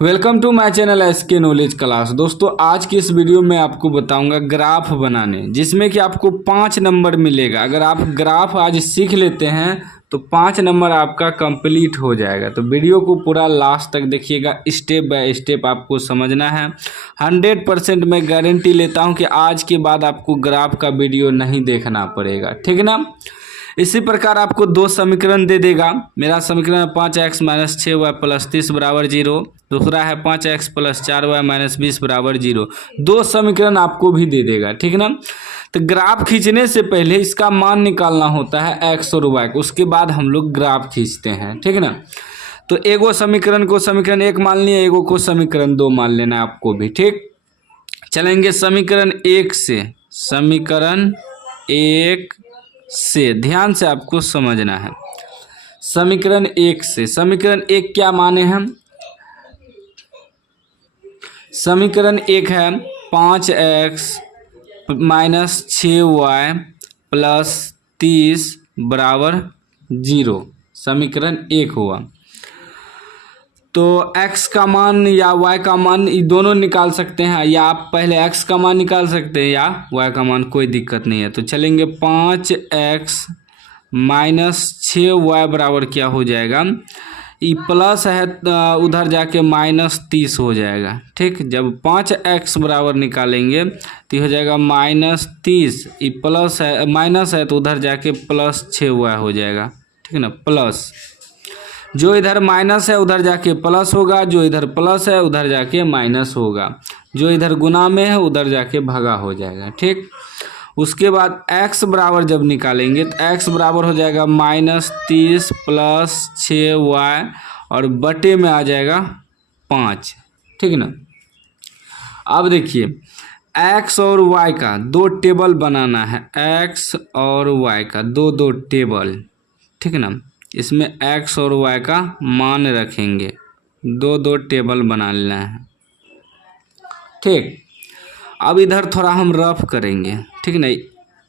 Welcome to my channel SK knowledge class. दोस्तों आज की इस वीडियो में आपको बताऊंगा ग्राफ बनाने, जिसमें कि आपको 5 नंबर मिलेगा। अगर आप ग्राफ आज सीख लेते हैं तो 5 नंबर आपका कंप्लीट हो जाएगा। तो वीडियो को पूरा लास्ट तक देखिएगा, स्टेप बाय स्टेप आपको समझना है। 100% मैं गारंटी लेता हूं कि आज के बाद आपको ग्राफ का वीडियो नहीं देखना पड़ेगा, ठीक है ना। इसी प्रकार आपको दो समीकरण दे देगा। मेरा समीकरण है 5x - 6y + 30 = 0। दूसरा है 5x + 4y - 20 = 0। दो समीकरण आपको भी दे देगा, ठीक है ना। तो ग्राफ खींचने से पहले इसका मान निकालना होता है x और y को, उसके बाद हम लोग ग्राफ खींचते हैं, ठीक है ना। तो एगो समीकरण को समीकरण 1 मान लिया, एगो को समीकरण 2 मान लेना आपको भी, ठीक। चलेंगे समीकरण 1 से। समीकरण 1 से ध्यान से आपको समझना है। समीकरण 1 से, समीकरण 1 क्या माने हम? समीकरण 1 है 5x - 6y + 30 = 0। समीकरण 1 हुआ। तो x का मान या y का मान ये दोनों निकाल सकते हैं, या आप पहले x का मान निकाल सकते हैं या y का मान, कोई दिक्कत नहीं है। तो चलेंगे 5x - 6y बराबर क्या हो जाएगा? ये प्लस है उधर जाके -30 हो जाएगा, ठीक। जब 5x बराबर निकालेंगे तो हो जाएगा -30। ये प्लस है माइनस है तो उधर जाके +6y हो जाएगा, ठीक है ना। प्लस जो इधर माइनस है उधर जाके प्लस होगा, जो इधर प्लस है उधर जाके माइनस होगा, जो इधर गुना में है उधर जाके भागा हो जाएगा, ठीक। उसके बाद x बराबर जब निकालेंगे तो x बराबर हो जाएगा -30 + 6y और बटे में आ जाएगा 5, ठीक है ना। अब देखिए x और y का दो टेबल बनाना है, x और y का दो टेबल, ठीक है ना। इसमें x और y का मान रखेंगे, दो टेबल बना लेना है, ठीक। अब इधर थोड़ा हम रफ करेंगे, ठीक है ना।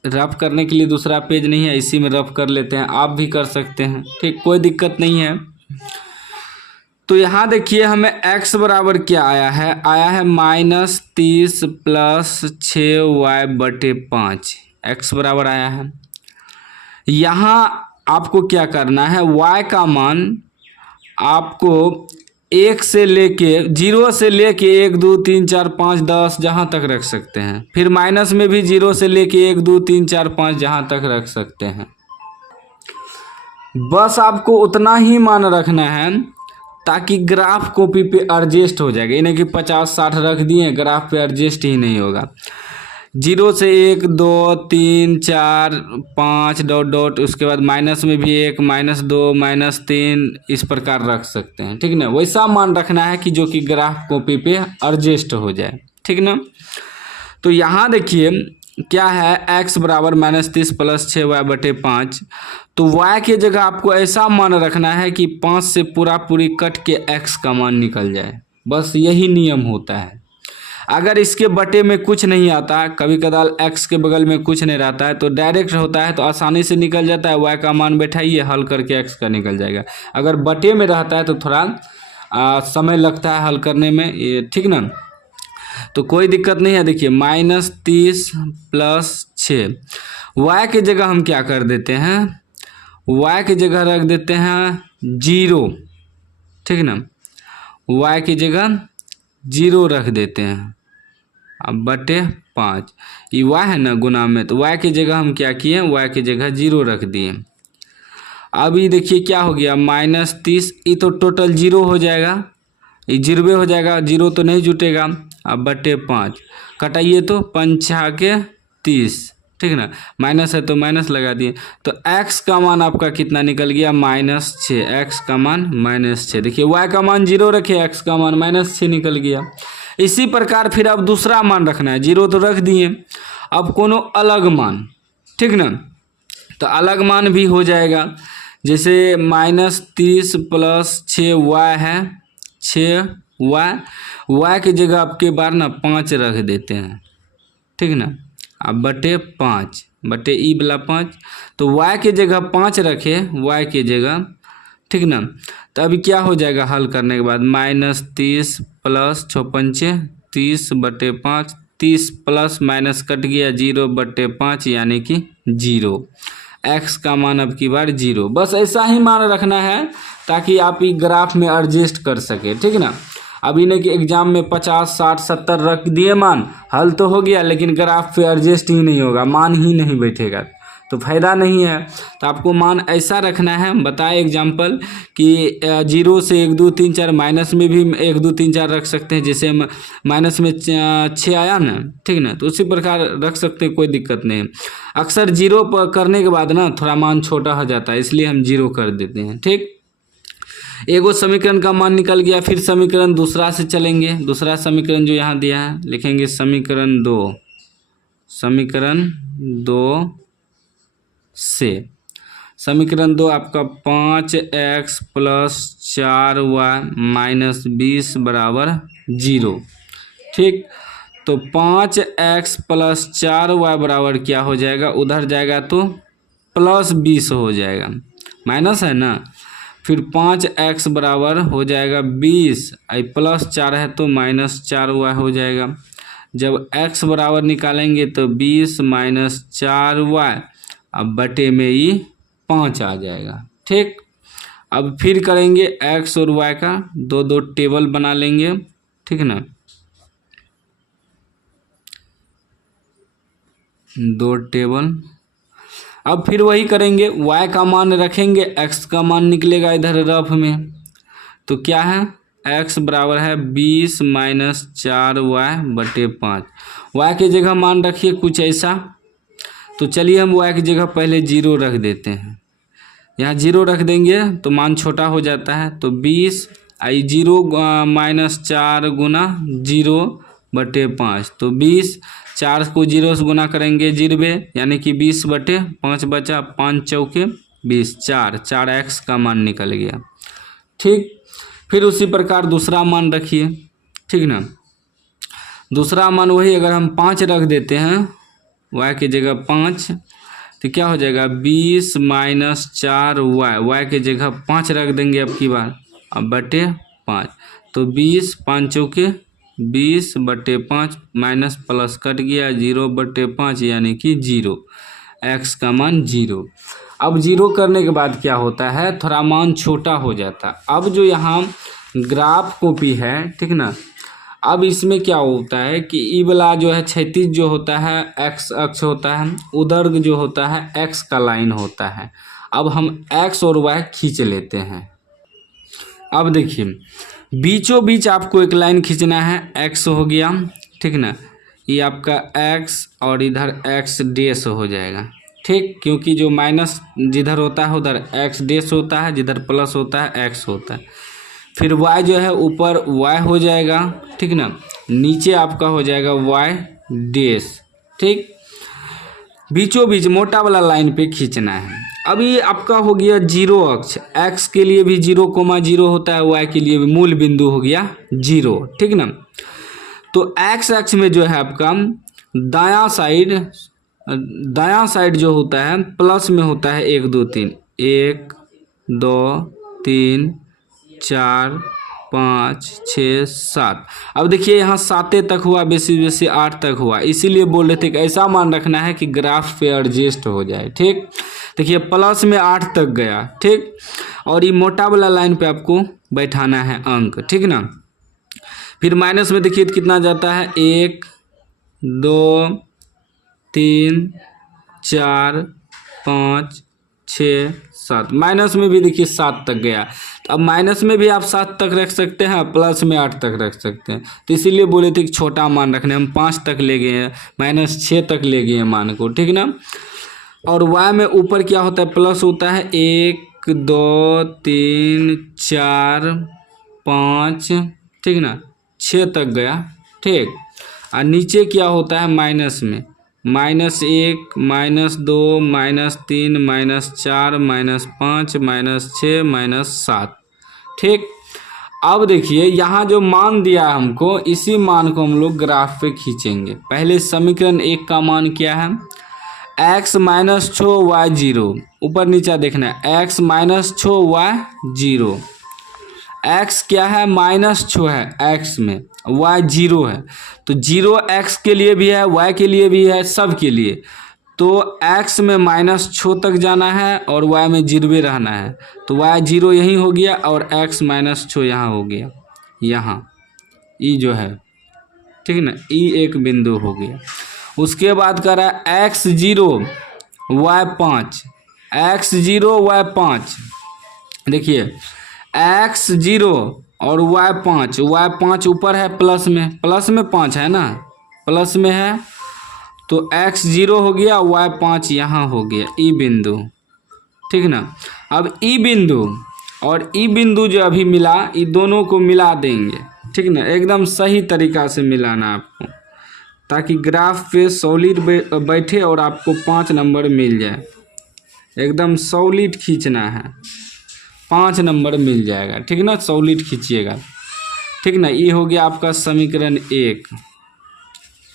रफ करने के लिए दूसरा पेज नहीं है, इसी में रफ कर लेते हैं। आप भी कर सकते हैं, ठीक, कोई दिक्कत नहीं है। तो यहाँ देखिए हमें x बराबर क्या आया है? -30 + 6y/5 x बराबर आया है। यहाँ आपको क्या करना है, y का मान आपको 1 से लेके 0 से लेके 1 2 3 4 5 10 जहाँ तक रख सकते हैं। फिर माइनस में भी 0 से लेके 1 2 3 4 5 जहाँ तक रख सकते हैं। बस आपको उतना ही मान रखना है ताकि ग्राफ कॉपी पे एडजस्ट हो जाएगा। इन्हें कि 50 60 रख दिए, ग्राफ पे एडजस्ट ही नहीं होगा। 0 से 1 2 3 4 5 डॉट, उसके बाद माइनस में भी 1 -2 -3 इस प्रकार रख सकते हैं, ठीक ना। वैसा मान रखना है कि जो कि ग्राफ कॉपी पे एडजस्ट हो जाए, ठीक ना। तो यहाँ देखिए क्या है, x बराबर -30 + 6y/5। तो y के जगह आपको ऐसा मान रखना है कि 5 से पूरी कट के x का मान निकल जाए। बस यही नियम होता है। अगर इसके बटे में कुछ नहीं आता, कभी कदार x के बगल में कुछ नहीं रहता है तो डायरेक्ट होता है तो आसानी से निकल जाता है। y का मान बैठाइए, हल करके x का निकल जाएगा। अगर बटे में रहता है तो थोड़ा समय लगता है हल करने में, ये ठीक ना। तो कोई दिक्कत नहीं है। देखिए -30 + 6, y के जगह हम क्या कर देते हैं, y के जगह रख देते हैं 0, ठीक ना। y की जगह 0 रख देते हैं। अब बटे 5, ये y है ना गुना में, तो y की जगह हम क्या किए, y की जगह 0 रख दिए। अब ये देखिए क्या हो गया, -30, ये तो टोटल 0 हो जाएगा, ये 0 हो जाएगा, 0 तो नहीं जुटेगा। अब बटे 5 कटाइए तो 5 के 30, ठीक ना। माइनस है तो माइनस लगा दिए। तो x का मान आपका कितना निकल गया, -6। x का मान -6। देखिए y का मान 0 रखे, x का मान -6 निकल गया। इसी प्रकार फिर अब दूसरा मान रखना है, 0 तो रख दिए, अब कोनो अलग मान, ठीक ना। तो अलग मान भी हो जाएगा, जैसे -30 + 6y है, 6y की जगह आपके बार ना 5 रख देते हैं, ठीक ना। अब बटे 5 बटे ई वाला 5, तो y के जगह 5 रखे, y के जगह ठीक ना। तो अभी क्या हो जाएगा हल करने के बाद, -30 प्लस 6×5 = 30/5, 30 प्लस माइनस कट गया 0/5 यानी कि 0। x का मान अब की बार 0। बस ऐसा ही मान रखना है ताकि आप ये ग्राफ में एडजस्ट कर सके, ठीक ना। अभी ने कि एग्जाम में 50, 60, 70 रख दिए मान, हल तो हो गया लेकिन ग्राफ पे एडजस्ट ही नहीं होगा, मान ही नहीं बैठेगा, तो फायदा नहीं है। तो आपको मान ऐसा रखना है। हम बताए एग्जाम्पल कि 0 से 1 2 3 4, माइनस में भी 1 2 3 4 रख सकते हैं, जैसे माइनस में 6 आया ना, ठीक ना, तो उसी प्रकार रख सकते हैं, कोई दिक्कत नहीं है। अक्सर 0 पर करने के बाद ना थोड़ा मान छोटा हो जाता है, इसलिए हम 0 कर देते हैं, ठीक। एगो समीकरण का मान निकल गया, फिर समीकरण दूसरा से चलेंगे। दूसरा समीकरण जो यहाँ दिया है लिखेंगे समीकरण 2 से। समीकरण 2 आपका 5x + 4y - 20 = 0, ठीक। तो 5x + 4y बराबर क्या हो जाएगा, उधर जाएगा तो +20 हो जाएगा, माइनस है ना। फिर 5x बराबर हो जाएगा 20, +4 है तो -4y हो जाएगा। जब x बराबर निकालेंगे तो 20 - 4y, अब बटे में ही 5 आ जाएगा, ठीक। अब फिर करेंगे x और y का दो टेबल बना लेंगे, ठीक ना, 2 टेबल। अब फिर वही करेंगे, y का मान रखेंगे, x का मान निकलेगा इधर रफ में, तो क्या है, x बराबर है 20 - 4y/5। y की जगह मान रखिए कुछ ऐसा, तो चलिए हम y की जगह पहले 0 रख देते हैं। यहाँ 0 रख देंगे तो मान छोटा हो जाता है, तो 20 0 - 4 × 0/5, तो 20, 4 को 0 से गुना करेंगे 0, यानी कि 20/5 बचा, 5 चौके 20, 4x का मान निकल गया, ठीक। फिर उसी प्रकार दूसरा मान रखिए, ठीक ना। दूसरा मान वही, अगर हम 5 रख देते हैं y की जगह 5, तो क्या हो जाएगा 20 - 4y, y की जगह 5 रख देंगे अब की बार, अब बटे 5, तो 20, 5 चौके 20/5 माइनस प्लस कट गया 0/5 यानी कि 0, x का मान 0। अब 0 करने के बाद क्या होता है, थोड़ा मान छोटा हो जाता है। अब जो यहाँ ग्राफ कॉपी है, ठीक ना, अब इसमें क्या होता है कि ई वाला जो है क्षैतिज जो होता है x अक्ष होता है, उधर जो होता है x का लाइन होता है। अब हम x और y खींच लेते हैं। अब देखिए बीचों बीच आपको एक लाइन खींचना है, x हो गया, ठीक ना, ये आपका x और इधर x डैश हो जाएगा, ठीक, क्योंकि जो माइनस जिधर होता है उधर x डैश होता है, जिधर प्लस होता है x होता है। फिर y जो है ऊपर y हो जाएगा, ठीक ना, नीचे आपका हो जाएगा y डैश, ठीक। बीचों बीच मोटा वाला लाइन पे खींचना है। अभी आपका हो गया 0 अक्ष, x के लिए भी 0,0 होता है, y के लिए भी मूल बिंदु हो गया 0, ठीक ना। तो x अक्ष में जो है आपका दायां साइड जो होता है प्लस में होता है 1 2 3, 1 2 3 4 5 6 7। अब देखिए यहाँ 7 तक हुआ, बेसी 8 तक हुआ, इसीलिए बोल रहे थे कि ऐसा मान रखना है कि ग्राफ पे एडजस्ट हो जाए, ठीक। देखिए प्लस में 8 तक गया, ठीक, और ये मोटा वाला लाइन पे आपको बैठाना है अंक, ठीक ना। फिर माइनस में देखिए कितना जाता है, 1 2 3 4 5 6 7, माइनस में भी देखिए 7 तक गया। तो अब माइनस में भी आप 7 तक रख सकते हैं, प्लस में 8 तक रख सकते हैं, तो इसीलिए बोले थे कि छोटा मान रखने, हम 5 तक ले गए हैं, -6 तक ले गए हैं मान को, ठीक ना। और y में ऊपर क्या होता है, प्लस होता है 1 2 3 4 5, ठीक ना, 6 तक गया, ठीक। और नीचे क्या होता है माइनस में, -1 -2 -3 -4 -5 -6 -7, ठीक। अब देखिए यहाँ जो मान दिया है हमको, इसी मान को हम लोग ग्राफ पे खींचेंगे। पहले समीकरण 1 का मान क्या है, x माइनस 6 y 0, ऊपर नीचा देखना है, x माइनस 6 y 0, x क्या है -6 है x में, y 0 है, तो 0 x के लिए भी है, y के लिए भी है, सब के लिए। तो x में -6 तक जाना है और y में 0 रहना है, तो y 0 यहीं हो गया और x -6 यहाँ हो गया, यहाँ ई जो है, ठीक ना, ई एक बिंदु हो गया। उसके बाद कर रहा है x 0 y 5, x 0 y 5, देखिए x 0 और y 5 ऊपर है प्लस में 5 है ना, प्लस में है, तो x 0 हो गया, y 5 यहाँ हो गया, ई बिंदु, ठीक ना। अब ई बिंदु और ई बिंदु जो अभी मिला, ई दोनों को मिला देंगे, ठीक ना, एकदम सही तरीका से मिलाना आपको, ताकि ग्राफ पे सॉलिड बैठे और आपको 5 नंबर मिल जाए। एकदम सॉलिड खींचना है, 5 नंबर मिल जाएगा, ठीक ना, सॉलिड खींचिएगा, ठीक ना। ये हो गया आपका समीकरण 1,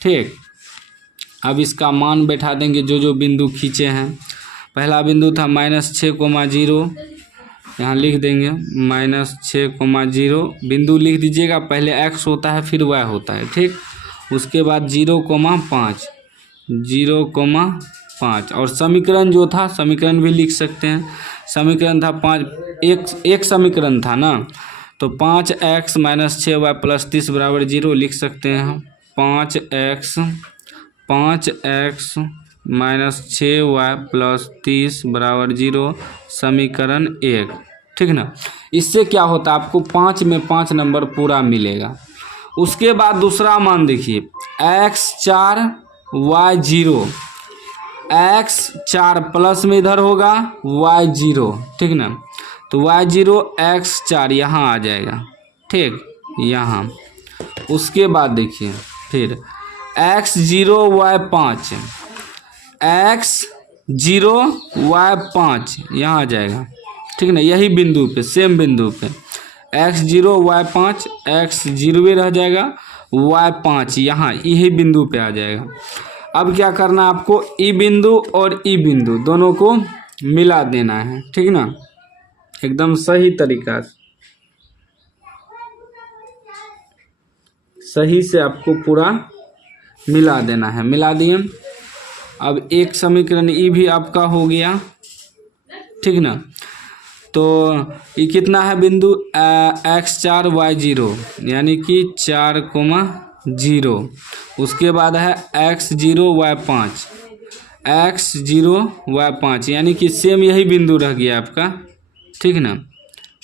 ठीक। अब इसका मान बैठा देंगे जो जो बिंदु खींचे हैं। पहला बिंदु था -6,0, यहाँ लिख देंगे -6,0, बिंदु लिख दीजिएगा, पहले x होता है फिर y होता है, ठीक। उसके बाद 0,5, 0,5, और समीकरण जो था, समीकरण भी लिख सकते हैं, समीकरण था 5, एक समीकरण था ना, तो 5x - 6y + 30 = 0 लिख सकते हैं। 5x - 6y + 30 = 0, समीकरण 1, ठीक ना। इससे क्या होता है, आपको 5 में 5 नंबर पूरा मिलेगा। उसके बाद दूसरा मान देखिए, x 4 y 0, x 4 प्लस में इधर होगा, y 0, ठीक ना, तो y 0 x 4 यहाँ आ जाएगा, ठीक, यहाँ। उसके बाद देखिए फिर x 0 y 5, x 0 y 5 यहाँ आ जाएगा, ठीक ना, यही बिंदु पे, सेम बिंदु पे x 0 y 5, x 0 रह जाएगा, y 5 यहाँ यही बिंदु पे आ जाएगा। अब क्या करना है आपको, ई बिंदु और ई बिंदु दोनों को मिला देना है, ठीक ना, एकदम सही तरीका से, सही से आपको पूरा मिला देना है। मिला दिए। अब एक समीकरण ई भी आपका हो गया, ठीक ना। तो ये कितना है बिंदु, x 4 y 0, यानी कि 4,0। उसके बाद है x 0 y 5, x 0 y 5, यानी कि सेम यही बिंदु रह गया आपका, ठीक ना,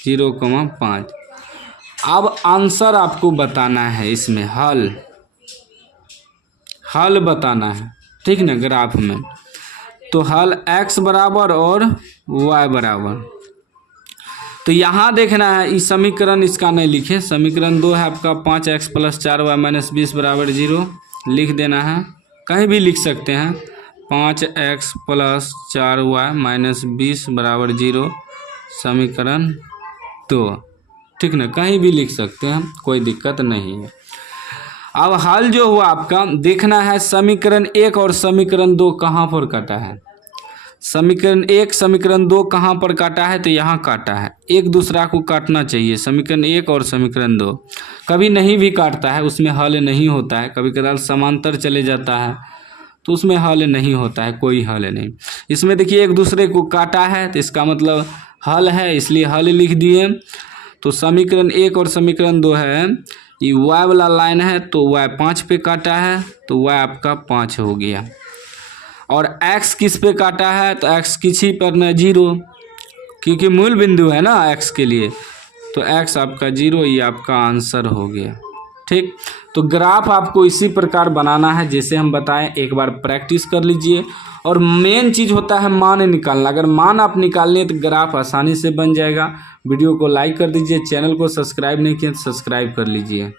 0,5। अब आंसर आपको बताना है, इसमें हल बताना है, ठीक ना, ग्राफ में। तो हल x बराबर और y बराबर, तो यहाँ देखना है, इस समीकरण इसका नहीं लिखे, समीकरण 2 है आपका 5x + 4y - 20 = 0, लिख देना है, कहीं भी लिख सकते हैं, 5x + 4y - 20 = 0, समीकरण 2, ठीक ना, कहीं भी लिख सकते हैं, कोई दिक्कत नहीं है। अब हल जो हुआ आपका, देखना है समीकरण 1 और समीकरण 2 कहाँ पर काटा है। समीकरण 1 समीकरण 2 कहाँ पर काटा है, तो यहाँ काटा है, एक दूसरा को काटना चाहिए, समीकरण 1 और समीकरण 2। कभी नहीं भी काटता है, उसमें हल नहीं होता है, कभी कदार समांतर चले जाता है, तो उसमें हल नहीं होता है, कोई हल नहीं। इसमें देखिए एक दूसरे को काटा है, तो इसका मतलब हल है, इसलिए हल लिख दिए। तो समीकरण 1 और समीकरण 2 है, ये y वाला लाइन है, तो y 5 पे काटा है, तो y आपका 5 हो गया। और x किस पे काटा है, तो x किसी पर न 0, क्योंकि मूल बिंदु है ना x के लिए, तो x आपका 0, ये आपका आंसर हो गया, ठीक। तो ग्राफ आपको इसी प्रकार बनाना है जैसे हम बताएं, एक बार प्रैक्टिस कर लीजिए। और मेन चीज़ होता है मान निकालना, अगर मान आप निकाल लें तो ग्राफ आसानी से बन जाएगा। वीडियो को लाइक कर दीजिए, चैनल को सब्सक्राइब नहीं किया तो सब्सक्राइब कर लीजिए।